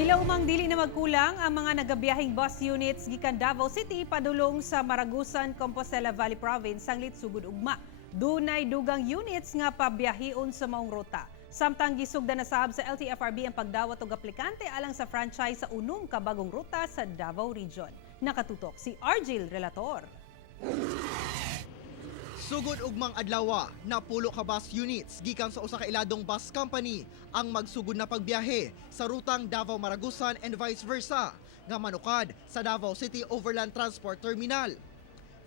Gilaumang dili na magkulang ang mga nagabiyahing bus units gikan Davao City padulong sa Maragusan, Compostela Valley Province ang Litsugod ugma. Dunay dugang units nga pabiyahion sa maong ruta. Samtang gisugdan na sab sa LTFRB ang pagdawat og aplikante alang sa franchise sa unom ka bagong ruta sa Davao Region. Nakatutok si Argil Relator. Sugod ugmang adlaw, napulo ka bus units gikan sa usa ka iladong bus company ang magsugod na pagbiyahe sa rutang Davao-Maragusan and vice versa nga manukad sa Davao City Overland Transport Terminal.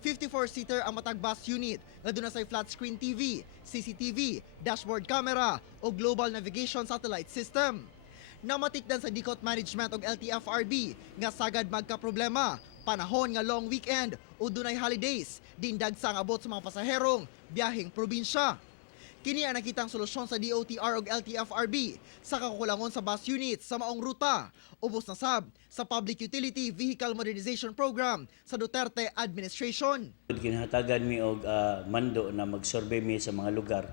54-seater ang matag bus unit nga duna say flat screen TV, CCTV, dashboard camera o global navigation satellite system. Namatikdan sa DCOT Management og LTFRB nga sagad magka-problema panahon nga long weekend o dunay holidays din dagsang abot sa mga pasaherong biyaheng probinsya. Kini ang nakitang solusyon sa DOTR ug LTFRB sa kakulangon sa bus units sa maong ruta ubos na sab sa Public Utility Vehicle Modernization Program sa Duterte Administration. Ginahatagan mi og mando na mag-survey mi sa mga lugar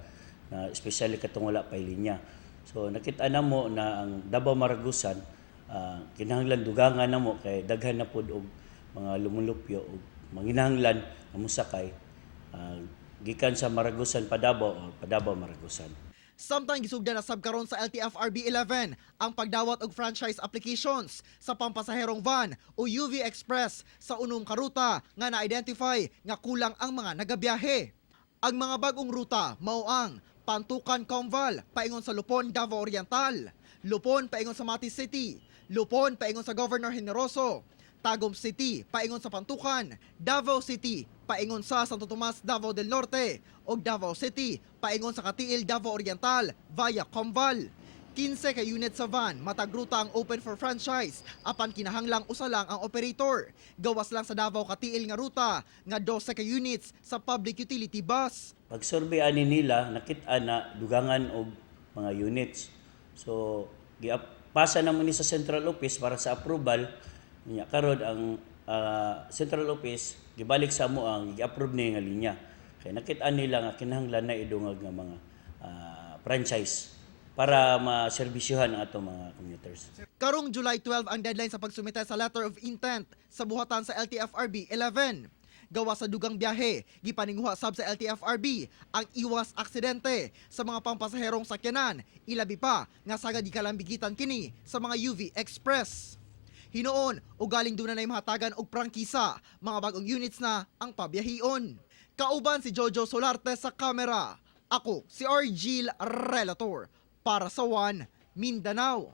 na especially katong wala pay linya. So nakita namo na ang Davao Maragusan kinahanglan dugangan namo kay daghan na pud og mga lumulupyo o manginahanglan na musakay gikan sa Maragusan Padabo o Padabo Maragusan. Samtang gisugdan na sabkaron sa LTFRB 11 ang pagdawat og franchise applications sa pampasaherong van o UV Express sa unom ka ruta nga na-identify nga kulang ang mga nagabiyahe. Ang mga bagong ruta mao ang Pantukan Comval paingon sa Lupon Davao Oriental, Lupon paingon sa Mati City, Lupon paingon sa Governor Generoso, Tagum City paingon sa Pantukan, Davao City paingon sa Santo Tomas Davao del Norte ug Davao City paingon sa Katiil Davao Oriental via Comval. 15 ka unit sa van matag ruta ang open for franchise apan kinahanglang usa lang ang operator. Gawas lang sa Davao Katiil nga ruta nga 12 ka units sa public utility bus. Pag survey ani nila nakit-an na dugangan og mga units. So pasa na mo ni sa central office para sa approval. Nya karon ang central office gibalik sa mo ang gi-approve ni nga linya. Kay nakit-an nila nga kinahanglan na idungag nga mga franchise para maserbisyuhan ang atong mga commuters. Karong July 12 ang deadline sa pagsumite sa letter of intent sa buhatan sa LTFRB 11. Gawa sa dugang biyahe, gipaninguha sab sa LTFRB ang iwas aksidente sa mga pampasaherong sakyanan, ilabi pa nga sagad ikalambigitan kini sa mga UV Express. Hinoon, ugaling doon na mahatagan og prangkisa, mga bagong units na ang pabiyahion. Kauban si Jojo Solarte sa kamera. Ako si Argil Relator para sa One Mindanao.